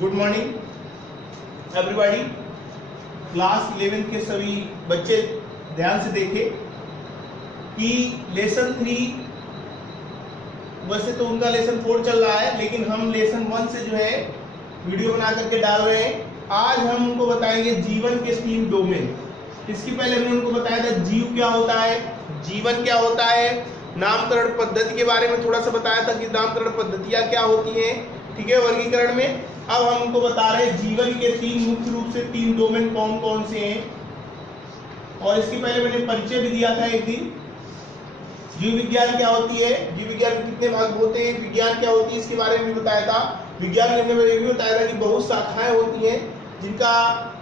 Good morning everybody. Class 11 के सभी बच्चे ध्यान से देखें कि लेसन 3 वैसे तो उनका लेसन 4 चल रहा है, लेकिन हम लेसन 1 से जो है वीडियो बना करके डाल रहे हैं। आज हम उनको बताएंगे जीवन के 3 डोमेन। इसके पहले हमने उनको बताया था जीव क्या होता है, जीवन क्या होता है, नामकरण पद्धति के बारे में थोड़ा सा बताया था कि नामकरण पद्धतियां क्या होती हैं, ठीक है, वर्गीकरण में। अब हम उनको बता रहे हैं जीवन के 3 मुख्य रूप से 3 डोमेन कौन कौन से हैं। और इसके पहले मैंने परिचय भी दिया था एक दिन। जीव विज्ञान क्या होती है, जीव विज्ञान के कितने भाग होते हैं, विज्ञान क्या होती है, इसके बारे में भी बताया था। विज्ञान में हमने ये भी बताया था कि बहुत शाखाएं होती हैं जिनका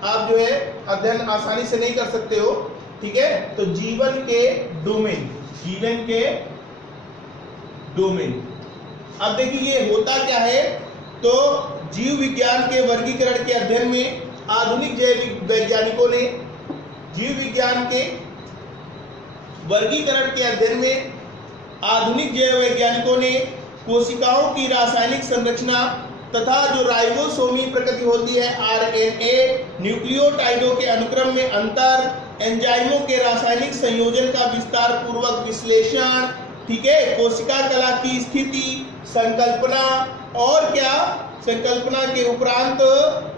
आप जो है अध्ययन आसानी से नहीं कर सकते हो, ठीक है। तो जीवन के डोमेन, जीवन के डोमेन। अब देखिए ये होता क्या है, तो जीव विज्ञान के वर्गीकरण के अध्ययन में आधुनिक जैव वैज्ञानिकों ने जीव विज्ञान के वर्गीकरण के अध्ययन में आधुनिक जैव वैज्ञानिकों ने कोशिकाओं की रासायनिक संरचना तथा जो राइबोसोमी प्रकृति होती है, आरएनए, न्यूक्लियोटाइडों के अनुक्रम में अंतर, एंजाइमों के रासायनिक संयोजन का विस्तार पूर्वक विश्लेषण, ठीक है, कोशिका कला की स्थिति, संकल्पना और क्या, संकल्पना के उपरांत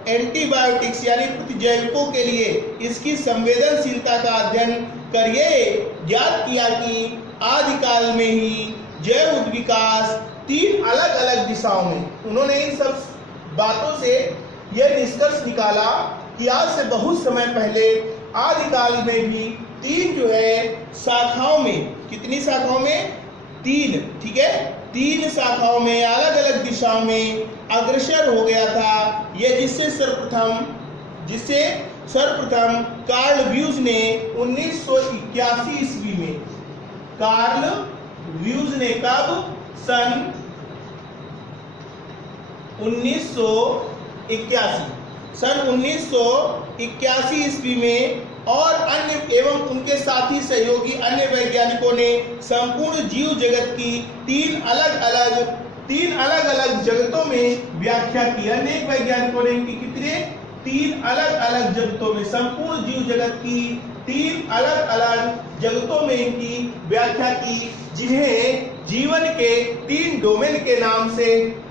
एंटीबायोटिक्स यानी प्रतिजैविकों के लिए इसकी संवेदनशीलता का अध्ययन कर ये ज्ञात किया कि आदिकाल में ही जैव उद्विकास 3 अलग अलग दिशाओं में, उन्होंने इन सब बातों से यह निष्कर्ष निकाला कि आज से बहुत समय पहले आदिकाल में भी 3 जो है शाखाओं में, कितनी शाखाओं में, 3, ठीक है, 3 शाखाओं में अलग अलग दिशाओं में अग्रसर हो गया था। यह जिससे सर्वप्रथम कार्ल व्यूज ने 1981 ईस्वी में, कार्ल व्यूज ने कब, सन 1981 ईस्वी में, और अन्य एवं उनके साथी सहयोगी अन्य वैज्ञानिकों ने संपूर्ण जीव जगत की 3 अलग अलग जगतों में व्याख्या की। अनेक वैज्ञानिकों ने इनकी कितने, 3 अलग अलग जगतों में, संपूर्ण जीव जगत की 3 अलग अलग जगतों में इनकी व्याख्या की, जिन्हें जीवन के 3 डोमेन के नाम से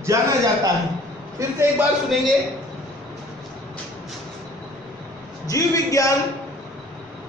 जाना जाता है। फिर से एक बार सुनेंगे। जीव विज्ञान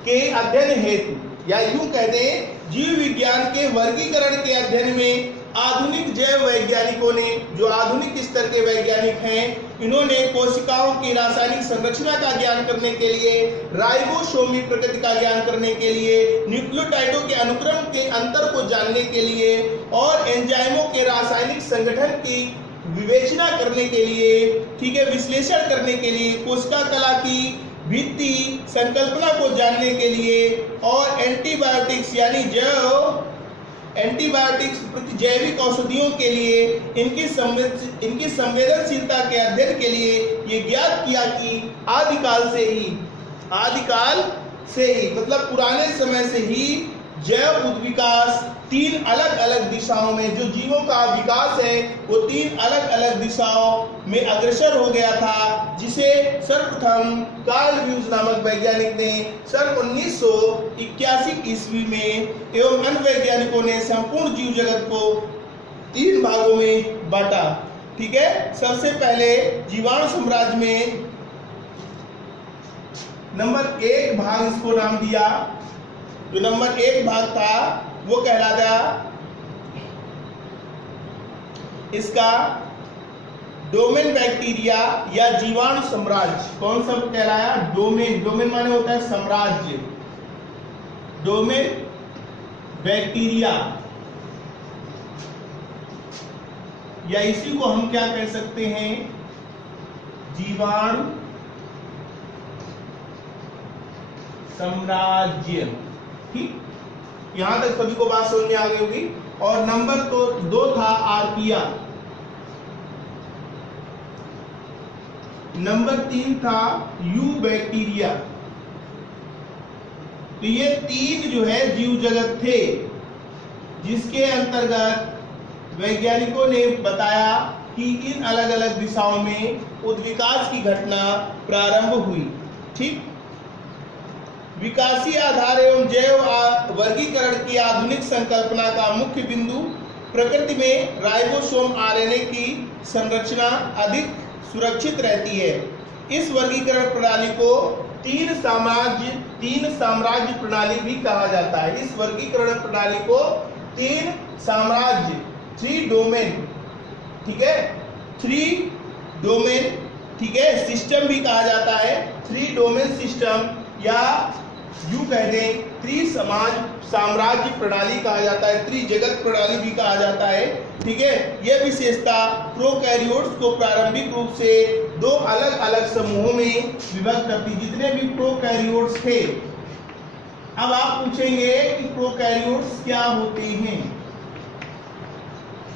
के अध्ययन हेतु या यूं कहते हैं जीव विज्ञान के वर्गीकरण के अध्ययन में आधुनिक जैव वैज्ञानिकों ने, जो आधुनिक स्तर के वैज्ञानिक हैं, इन्होंने कोशिकाओं की रासायनिक संरचना का ज्ञान करने के लिए, राइबोसोमी प्रकृति का ज्ञान करने के लिए, न्यूक्लियोटाइडों के अनुक्रम के अंतर को जानने के लिए और एंजाइमों के रासायनिक संगठन की विवेचना करने के लिए, ठीक है, विश्लेषण करने के लिए, कोशिका कला की भित्ति संकल्पना को जानने के लिए और एंटीबायोटिक्स यानी एंटीबायोटिक्स प्रतिजैविक औषधियों के लिए इनकी संवेदनशीलता के अध्ययन के लिए ये ज्ञात किया कि आदिकाल से ही मतलब पुराने समय से ही जैव उद्विकास 3 अलग अलग दिशाओं में, जो जीवों का विकास है वो 3 अलग अलग दिशाओं में अग्रसर हो गया था, जिसे सर्वप्रथम कार्ल व्यूज नामक वैज्ञानिक ने सन 1981 ईस्वी में एवं अन्य वैज्ञानिकों ने संपूर्ण जीव जगत को 3 भागों में बांटा, ठीक है। सबसे पहले जीवाणु साम्राज्य में नंबर 1 भाग इसको नाम दिया, जो नंबर 1 भाग था वो कहलाता इसका डोमेन बैक्टीरिया या जीवाणु साम्राज्य। कौन सा कहलाया, डोमेन, डोमेन माने होता है साम्राज्य, डोमेन बैक्टीरिया, या इसी को हम क्या कह सकते हैं, जीवाणु साम्राज्य, ठीक। यहां तक सभी को बात समझ में आ गई होगी। और नंबर 2 था आर्किया, नंबर 3 था यू बैक्टीरिया। तो ये 3 जो है जीव जगत थे, जिसके अंतर्गत वैज्ञानिकों ने बताया कि इन अलग अलग दिशाओं में उद्विकास की घटना प्रारंभ हुई। ठीक, विकासीय आधार एवं जैव वर्गीकरण की आधुनिक संकल्पना का मुख्य बिंदु प्रकृति में राइबोसोम आरएनए की संरचना अधिक सुरक्षित रहती है। इस वर्गीकरण प्रणाली को तीन साम्राज्य प्रणाली भी कहा जाता है। इस वर्गीकरण प्रणाली को तीन साम्राज्य, 3 डोमेन, ठीक है, 3 डोमेन, ठीक है, सिस्टम भी कहा जाता है। 3 डोमेन सिस्टम या यूं कह दें साम्राज्य प्रणाली कहा जाता है, त्रिजगत प्रणाली भी कहा जाता है। ठीक है, यह विशेषता प्रोकैरियोट्स को प्रारंभिक रूप से 2 अलग अलग समूहों में विभक्त करती। जितने भी प्रोकैरियोट्स थे, अब आप पूछेंगे कि प्रोकैरियोट्स क्या होते हैं।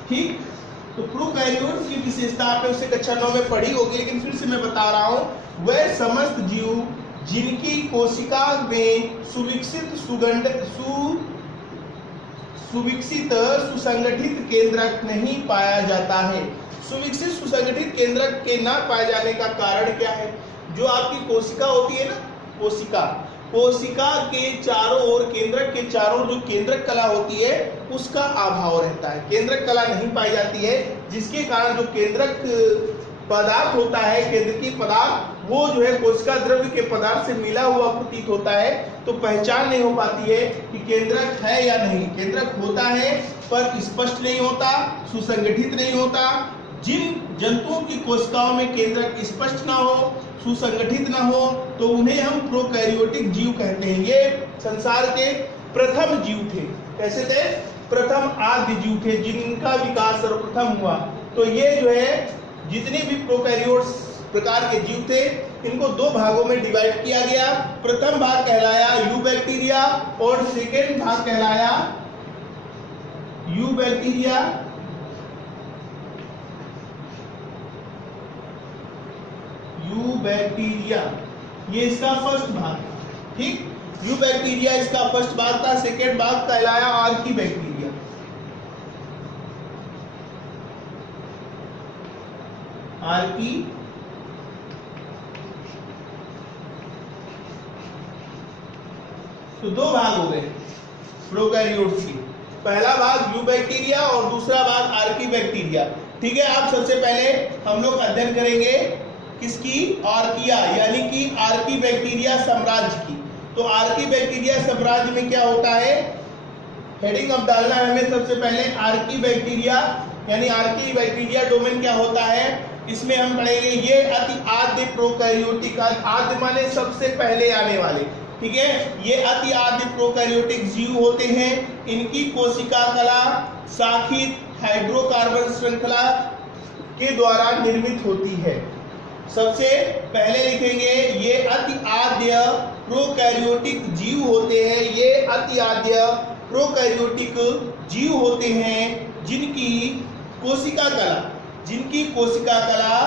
ठीक, तो प्रोकैरियोट्स की विशेषता आपने उसे कक्षा 9 में पढ़ी होगी, लेकिन फिर से मैं बता रहा हूं। वह समस्त जीव जिनकी कोशिका में सुसंगठित केंद्रक नहीं पाया जाता है। सुविकसित सुसंगठित केंद्रक के ना पाए जाने का कारण क्या है? जो आपकी कोशिका होती है ना, कोशिका के चारों ओर, केंद्रक के चारों ओर जो केंद्रक कला होती है उसका अभाव रहता है। केंद्रक कला नहीं पाई जाती है, जिसके कारण जो केंद्रक पदार्थ होता है, केंद्रकीय पदार्थ, वो जो है कोशिका द्रव्य के पदार्थ से मिला हुआ प्रतीत होता है, तो पहचान नहीं हो पाती है कि केंद्रक है या नहीं। केंद्रक होता है पर स्पष्ट नहीं होता, सुसंगठित नहीं होता। जिन जंतुओं की कोशिकाओं में केंद्रक स्पष्ट ना हो, सुसंगठित ना हो, तो उन्हें हम प्रोकैरियोटिक जीव कहते हैं। ये संसार के प्रथम जीव थे। कैसे थे? प्रथम आद्य जीव थे, जिनका विकास सर्वप्रथम हुआ। तो ये जो है जितने भी प्रोकैरियोट्स प्रकार के जीव थे, इनको 2 भागों में डिवाइड किया गया। प्रथम भाग कहलाया यूबैक्टीरिया और सेकेंड भाग कहलाया यूबैक्टीरिया ये इसका फर्स्ट भाग था। ठीक, यूबैक्टीरिया इसका फर्स्ट भाग था। सेकेंड भाग कहलाया आर्कीबैक्टीरिया। तो 2 भाग हो गए प्रोकैरियोट्स के। पहला भाग यूबैक्टीरिया और दूसरा भाग आर्कीबैक्टीरिया। ठीक है, आप सबसे पहले हम लोग अध्ययन करेंगे किसकी? आर्किया, यानी कि आर्कीबैक्टीरिया साम्राज्य की। तो आर्कीबैक्टीरिया साम्राज्य में क्या होता है, हेडिंग अब डालना है हमें सबसे पहले। आर्कीबैक्टीरिया यानी आर्कीबैक्टीरिया डोमेन क्या होता है, इसमें हम पढ़ेंगे ये अति आद्य प्रोकैरियोटिक, आद्य माने सबसे पहले आने वाले। ठीक है, ये अति आद्य प्रोकैरियोटिक जीव होते हैं। इनकी कोशिका कला शाखित हाइड्रोकार्बन श्रृंखला के द्वारा निर्मित होती है। सबसे पहले लिखेंगे ये अति आद्य प्रोकैरियोटिक जीव होते हैं। ये अति आद्य प्रोकैरियोटिक जीव होते हैं जिनकी कोशिका कला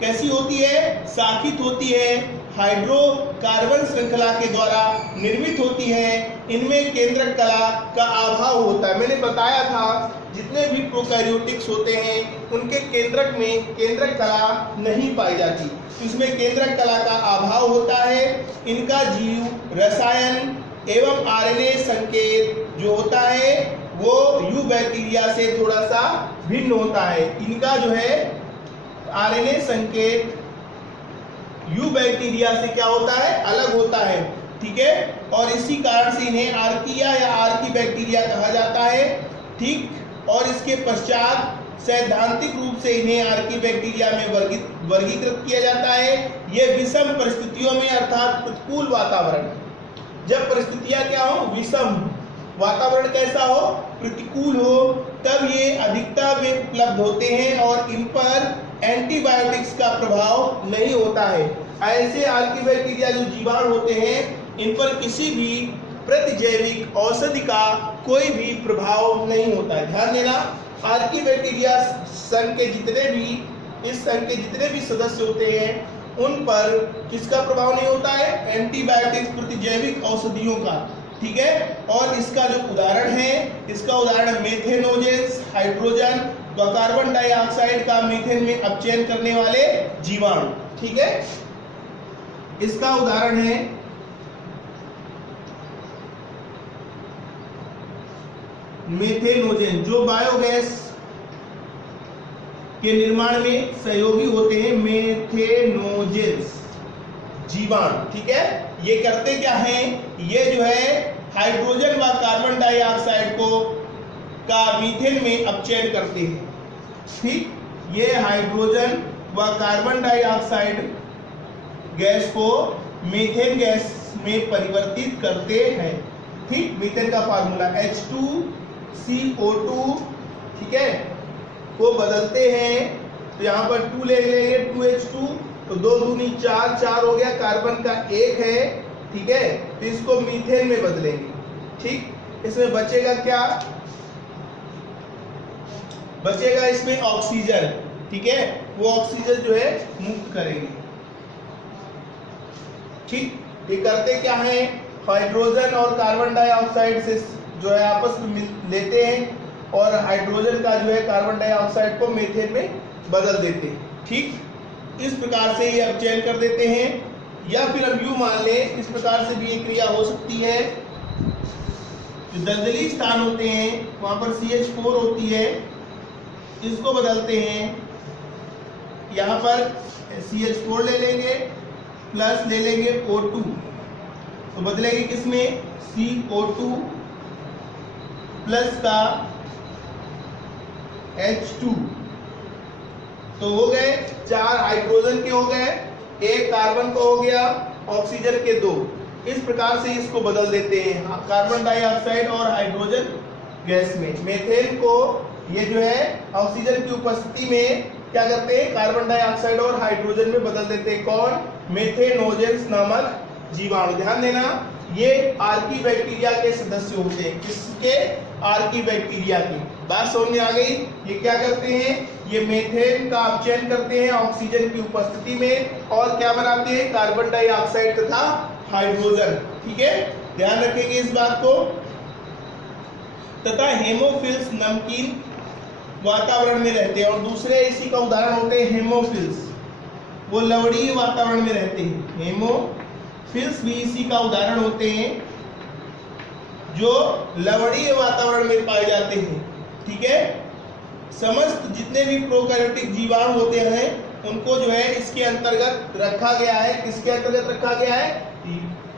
कैसी होती है? शाखित होती है, हाइड्रोकार्बन श्रृंखला के द्वारा निर्मित होती है। इनमें केंद्रक कला का अभाव होता है। मैंने बताया था जितने भी प्रोकैरियोटिक्स होते हैं उनके केंद्रक में केंद्रक कला नहीं पाई जाती, इसमें केंद्रक कला का अभाव होता है। इनका जीव रसायन एवं आरएनए संकेत जो होता है वो यूबैक्टीरिया से थोड़ा सा भिन्न होता है। इनका जो है आरएनए संकेत यूबैक्टीरिया से क्या होता है? अलग होता है। ठीक है, और इसी कारण से इन्हें आर्किया या आर्कीबैक्टीरिया कहा जाता है। ठीक, और इसके पश्चात सैद्धांतिक रूप से इन्हें आर्कीबैक्टीरिया में वर्गीकृत किया जाता है। ये विषम परिस्थितियों में अर्थात प्रतिकूल वातावरण, जब परिस्थितियां क्या हो? विषम, वातावरण कैसा हो? प्रतिकूल हो, तब ये अधिकता में उपलब्ध होते हैं और इन पर एंटीबायोटिक्स का प्रभाव नहीं होता है। ऐसे आर्कीबैक्टीरिया जो जीवाणु होते हैं, इन पर किसी भी प्रतिजैविक औषधि का कोई भी प्रभाव नहीं होता है। ध्यान देना, आर्कीबैक्टीरिया संघ के जितने भी सदस्य होते हैं उन पर किसका प्रभाव नहीं होता है? एंटीबायोटिक्स, प्रतिजैविक औषधियों का। ठीक है, और इसका जो उदाहरण है, इसका उदाहरण मेथेनोजेंस, हाइड्रोजन व कार्बन डाइऑक्साइड का मीथेन में अपचयन करने वाले जीवाणु। ठीक है, इसका उदाहरण है मेथेनोजेन, जो बायोगैस के निर्माण में सहयोगी होते हैं। मेथेनोजेंस जीवाणु। ठीक है, ये करते क्या हैं, ये जो है हाइड्रोजन व कार्बन डाइऑक्साइड को का मीथेन में अपचयन करते हैं। ठीक, ये हाइड्रोजन व कार्बन डाइऑक्साइड गैस को मीथेन गैस में परिवर्तित करते हैं। ठीक, मीथेन का फार्मूला H2CO2, ठीक है, को बदलते हैं। तो यहाँ पर 2 ले लेंगे, 2H2, तो 2 दूनी 4, 4 हो गया, कार्बन का 1 है। ठीक है, तो इसको मीथेन में बदलेंगे। ठीक, इसमें बचेगा क्या, बचेगा इसमें ऑक्सीजन। ठीक है, वो ऑक्सीजन जो है मुक्त करेंगे। ठीक, ये करते क्या है, हाइड्रोजन और कार्बन डाइऑक्साइड से जो है आपस में लेते हैं और हाइड्रोजन का जो है कार्बन डाइऑक्साइड को मीथेन में बदल देते हैं। ठीक, इस प्रकार से ये अपचयन कर देते हैं। या फिर हम यूं मान लें, इस प्रकार से भी ये क्रिया हो सकती है। जो दलदली स्थान होते हैं वहां पर CH4 होती है, इसको बदलते हैं। यहाँ पर CH4 ले लेंगे प्लस ले लेंगे O2, तो बदलेंगे किसमें, CO2 प्लस का H2, तो हो गए 4 हाइड्रोजन के हो गए, 1 कार्बन का हो गया, ऑक्सीजन के 2। इस प्रकार से इसको बदल देते हैं कार्बन डाइऑक्साइड और हाइड्रोजन गैस में। मीथेन को ये जो है ऑक्सीजन की उपस्थिति में क्या करते हैं, कार्बन डाइऑक्साइड और हाइड्रोजन में बदल देते हैं। कौन, मेथेनोजेंस नामक जीवाणु। ध्यान देना, ये आर्की बैक्टीरिया के सदस्य होते हैं। किसके, आर्की बैक्टीरिया के। बात समझ में आ गई। ये क्या करते हैं, ये मीथेन का अपचयन करते हैं ऑक्सीजन की उपस्थिति में और क्या बनाते हैं, कार्बन डाइऑक्साइड तथा हाइड्रोजन। ठीक है, ध्यान रखेंगे इस बात को। तथा हेमोफिल्स नमकीन वातावरण में रहते हैं और दूसरे इसी का उदाहरण होते हैं हेमोफिल्स, वो लवणीय वातावरण में रहते हैं। हेमोफिल्स भी इसी का उदाहरण होते हैं जो लवणीय वातावरण में पाए जाते हैं। ठीक है, समस्त जितने भी प्रोकैरियोटिक जीवाणु होते हैं उनको जो है इसके अंतर्गत रखा गया है। किसके अंतर्गत रखा गया है,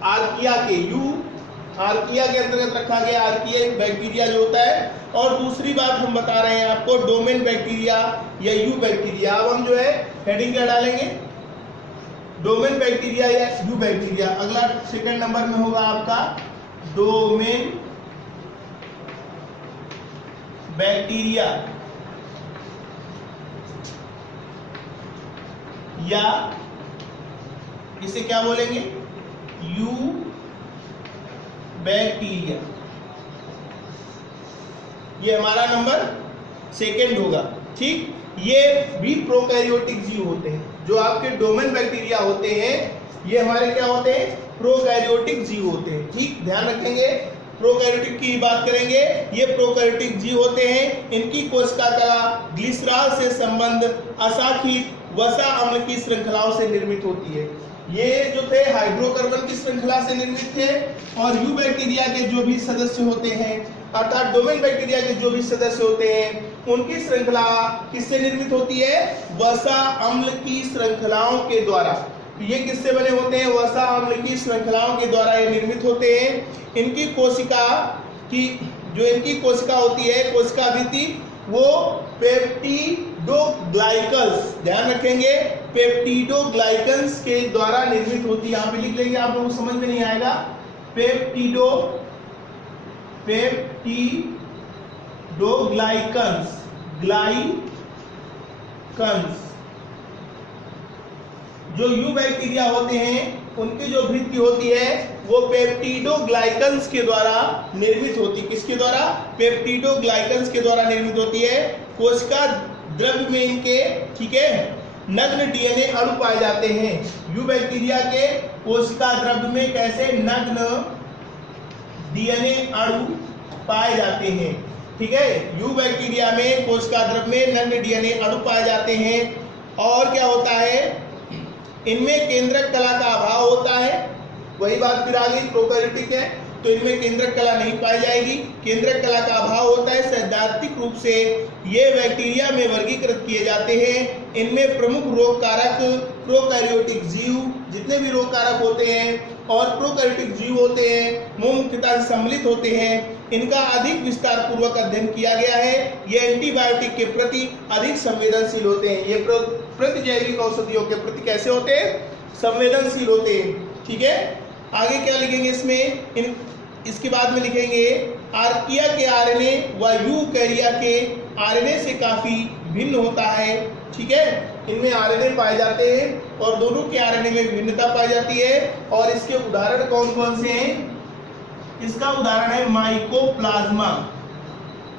आर्किया के, आर्किया के अंतर्गत रखा गया। आर्किया बैक्टीरिया जो होता है। और दूसरी बात हम बता रहे हैं आपको, डोमेन बैक्टीरिया या यू बैक्टीरिया। अब हम जो है हेडिंग क्या डालेंगे, डोमेन बैक्टीरिया या यू बैक्टीरिया। अगला सेकंड नंबर में होगा आपका डोमेन बैक्टीरिया या इसे क्या बोलेंगे, यू बैक्टीरिया। ये हमारा नंबर सेकंड होगा। ठीक, ये भी प्रोकैरियोटिक जीव होते हैं। जो आपके डोमेन बैक्टीरिया होते हैं ये हमारे क्या होते हैं, प्रोकैरियोटिक जीव होते हैं। ठीक, ध्यान रखेंगे, प्रोकैरियोटिक की बात करेंगे। ये प्रोकैरियोटिक जीव होते हैं। इनकी कोशिका कला ग्लिसरॉल से संबंध अशाखित वसा अम्ल की श्रृंखलाओं से निर्मित होती है। ये जो थे हाइड्रोकार्बन की श्रृंखला से निर्मित थे। और यू बैक्टीरिया के जो भी सदस्य होते हैं अर्थात डोमेन बैक्टीरिया के जो भी सदस्य होते हैं उनकी श्रृंखला किससे निर्मित होती है, वसा अम्ल की श्रृंखलाओं के द्वारा। ये किससे बने होते हैं, वसा अम्ल की श्रृंखलाओं के द्वारा ये निर्मित होते हैं। इनकी कोशिका की जो इनकी कोशिका होती है, कोशिका भित्ति, वो पेप्टिडोग्लाइकन्स, ध्यान रखेंगे, पेप्टिडोग्लाइकन्स के द्वारा निर्मित होती है। यहाँ पे लिख लेंगे, आप लोगों को समझ में नहीं आएगा। पेप्टिडोग्लाइकन्स, ग्लाइकन्स। जो यू बैक्टीरिया होते हैं उनकी जो भित्ति होती है वो पेप्टिडोग्लाइकन्स के द्वारा निर्मित होती है। किसके द्वारा, पेप्टिडोग्लाइकन्स के द्वारा निर्मित होती है। कोशिका द्रव्य में इनके, ठीक है, नग्न डीएनए अणु पाए जाते हैं। यू बैक्टीरिया के कोशिका द्रव्य में कैसे नग्न डीएनए अणु पाए जाते हैं। ठीक है, यू बैक्टीरिया में कोशिका द्रव में नग्न डीएनए अणु पाए जाते हैं और क्या होता है, इनमें केंद्रक कला का अभाव होता है। वही बात फिर आ गई, प्रोकैरियोटिक है तो इनमें केंद्रक कला नहीं पाई जाएगी, केंद्रक कला का अभाव होता है। सैद्धांतिक रूप से ये बैक्टीरिया में वर्गीकृत किए जाते हैं। इनमें प्रमुख रोग कारक प्रोकैरियोटिक जीव, जितने भी रोग कारक होते हैं और प्रोकैरियोटिक जीव होते हैं वो मुख्यतः सम्मिलित होते हैं। इनका अधिक विस्तार पूर्वक अध्ययन किया गया है। ये एंटीबायोटिक के प्रति अधिक संवेदनशील होते हैं। ये प्रतिजैविक औषधियों के प्रति कैसे होते हैं, संवेदनशील होते हैं। ठीक है, आगे क्या लिखेंगे इसमें, इसके बाद में लिखेंगे आर्किया के आरएनए व यूकैरिया के आरएनए से काफी भिन्न होता है। ठीक है, इनमें आरएनए पाए जाते हैं और दोनों के आरएनए में भिन्नता पाई जाती है। और इसके उदाहरण कौन कौन से हैं, इसका उदाहरण है माइकोप्लाज्मा।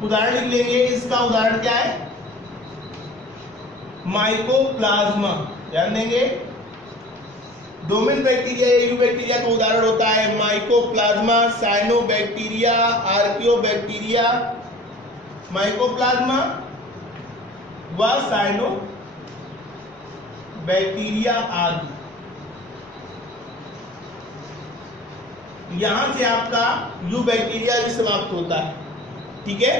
उदाहरण लिख लेंगे, इसका उदाहरण क्या है, माइकोप्लाज्मा, ध्यान देंगे। डोमेन बैक्टीरिया या यू बैक्टीरिया का उदाहरण होता है माइकोप्लाज्मा, साइनोबैक्टीरिया, आर्कियोबैक्टीरिया, माइकोप्लाज्मा व साइनोबैक्टीरिया आदि। यहां से आपका यू बैक्टीरिया भी समाप्त होता है। ठीक है,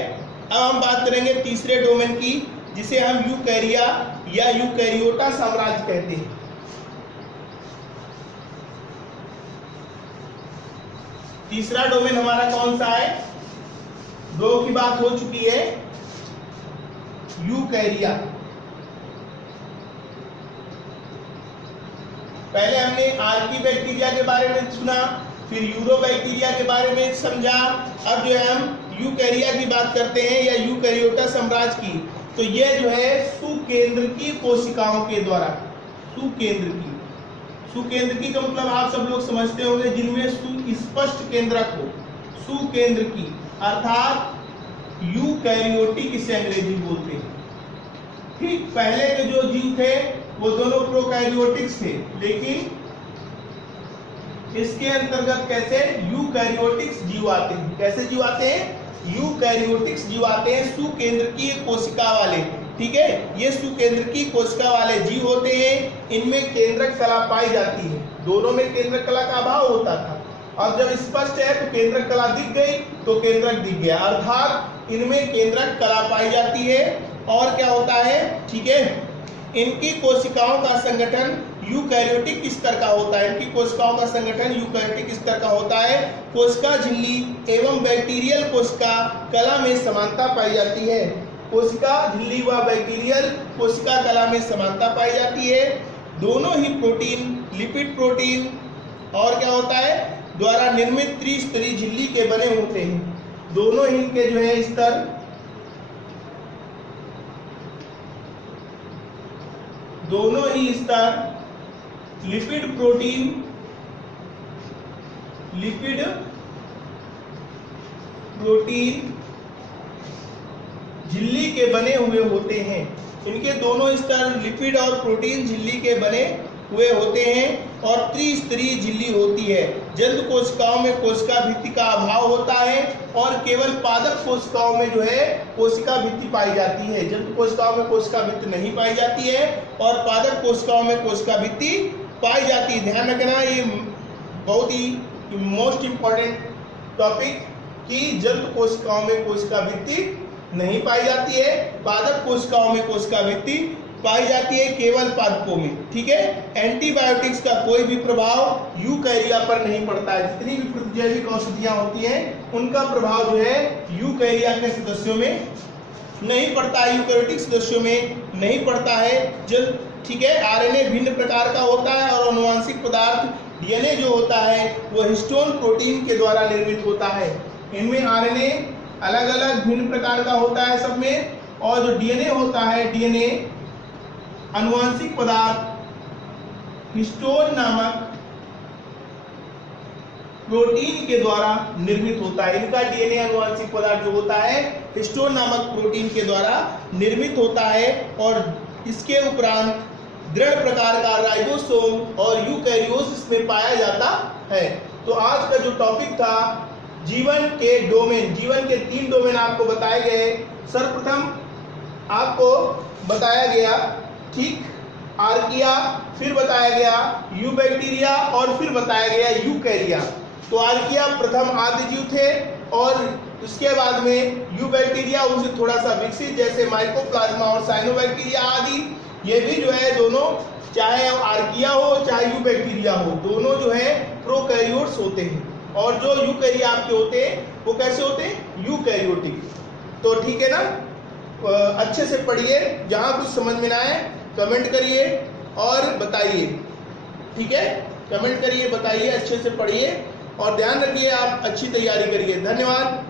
अब हम बात करेंगे तीसरे डोमेन की, जिसे हम यूकैरिया या यूकैरियोटा साम्राज्य कहते हैं। तीसरा डोमेन हमारा कौन सा है, दो की बात हो चुकी है, यूकैरिया। पहले हमने आर्की बैक्टीरिया के बारे में सुना, फिर यूरोबैक्टीरिया के बारे में समझा। अब जो है हम यूकैरिया की बात करते हैं या यूकैरियोटा साम्राज्य की। तो ये जो है सुकेंद्रकी कोशिकाओं के द्वारा, सुकेंद्रकी का मतलब आप सब लोग समझते होंगे, जिनमें सुस्पष्ट केंद्रक हो, सुकेंद्रकी अर्थात यूकैरियोटिक इसे अंग्रेजी बोलते हैं। ठीक, पहले के जो जीव थे वो दोनों प्रोकैरियोटिक्स थे, लेकिन इसके अंतर्गत कैसे यूकैरियोटिक्स जीव आते हैं। कैसे जीव आते हैं, यूकैरियोटिक्स जीव आते हैं सुकेंद्रकीय कोशिका वाले। ठीक है, ये सुकेंद्रकीय कोशिका वाले जीव होते हैं। इनमें केंद्रक कला पाई जाती है, दोनों में केंद्रक कला का अभाव होता था। अब जब स्पष्ट है तो केंद्रक कला दिख गई तो केंद्रक दिख गया, अर्थात इनमें केंद्रक कला पाई जाती है। और क्या होता है, ठीक है, इनकी कोशिकाओं का संगठन यूकैरियोटिक स्तर का होता है। इनकी कोशिकाओं का संगठन यूकैरियोटिक स्तर का होता है। कोशिका झिल्ली एवं बैक्टीरियल कोशिका कला में समानता पाई जाती है। कोशिका झिल्ली व बैक्टीरियल कोशिका कला में समानता पाई जाती है। दोनों ही प्रोटीन, लिपिड प्रोटीन और क्या होता है द्वारा निर्मित त्रिस्तरीय झिल्ली के बने होते हैं। दोनों ही इनके जो है स्तर लिपिड प्रोटीन झिल्ली के बने हुए होते हैं। इनके दोनों स्तर लिपिड और प्रोटीन झिल्ली के बने हुए होते हैं और त्रिस्तरीय झिल्ली होती है। जंतु कोशिकाओं में कोशिका भित्ति का अभाव होता है और केवल पादप कोशिकाओं में जो है कोशिका भित्ति पाई जाती है। जंतु कोशिकाओं में कोशिका भित्ति नहीं पाई जाती है और पादप कोशिकाओं में कोशिका भित्ति पाई जाती है। ध्यान रखना, ये बहुत ही मोस्ट इंपॉर्टेंट टॉपिक कि जंतु कोशिकाओं में कोशिका भित्ति नहीं पाई जाती है, पादप कोशिकाओं में कोशिका भित्ति पाई जाती है, केवल पादपों में। ठीक है, एंटीबायोटिक्स का कोई भी प्रभाव यूकैरिया पर नहीं पड़ता है। जितनी भी प्रतिजैविक औषधियां होती हैं उनका प्रभाव जो है यूकैरिया के सदस्यों में नहीं पड़ता है, यूकैरियोटिक सदस्यों में नहीं पड़ता है। जब ठीक है, आरएनए भिन्न प्रकार का होता है और आनुवंशिक पदार्थ डीएनए जो होता है वो हिस्टोन प्रोटीन के द्वारा निर्मित होता है। इनमें आरएनए अलग अलग भिन्न प्रकार का होता है सब में, और जो डीएनए होता है, डीएनए आनुवंशिक पदार्थ हिस्टोन नामक प्रोटीन के द्वारा निर्मित होता है। इनका डीएनए आनुवंशिक पदार्थ जो होता है हिस्टोन नामक प्रोटीन के द्वारा निर्मित होता है। और इसके उपरांत दृढ़ प्रकार का राइबोसोम और यूकैरियोसिस में पाया जाता है। तो आज का जो टॉपिक था जीवन के डोमेन, जीवन के 3 डोमेन आपको बताए गए। सर्वप्रथम आपको बताया गया, ठीक, आर्किया, फिर बताया गया यूबैक्टीरिया और फिर बताया गया यूकैरिया। तो आर्किया प्रथम आद्य जीव थे और उसके बाद में यूबैक्टीरिया उनसे थोड़ा सा विकसित, जैसे माइकोप्लाज्मा और साइनोबैक्टीरिया आदि। ये भी जो है दोनों, चाहे आर्किया हो चाहे यूबैक्टीरिया हो, दोनों जो है प्रोकैरियोट्स होते हैं। और जो यूकैरिया आपके होते हैं वो कैसे होते हैं? यूकैरियोटिक। तो ठीक है ना, अच्छे से पढ़िए, जहां कुछ समझ में ना आए कमेंट करिए और बताइए, ठीक है, कमेंट करिए, बताइए, अच्छे से पढ़िए और ध्यान रखिए, आप अच्छी तैयारी करिए। धन्यवाद।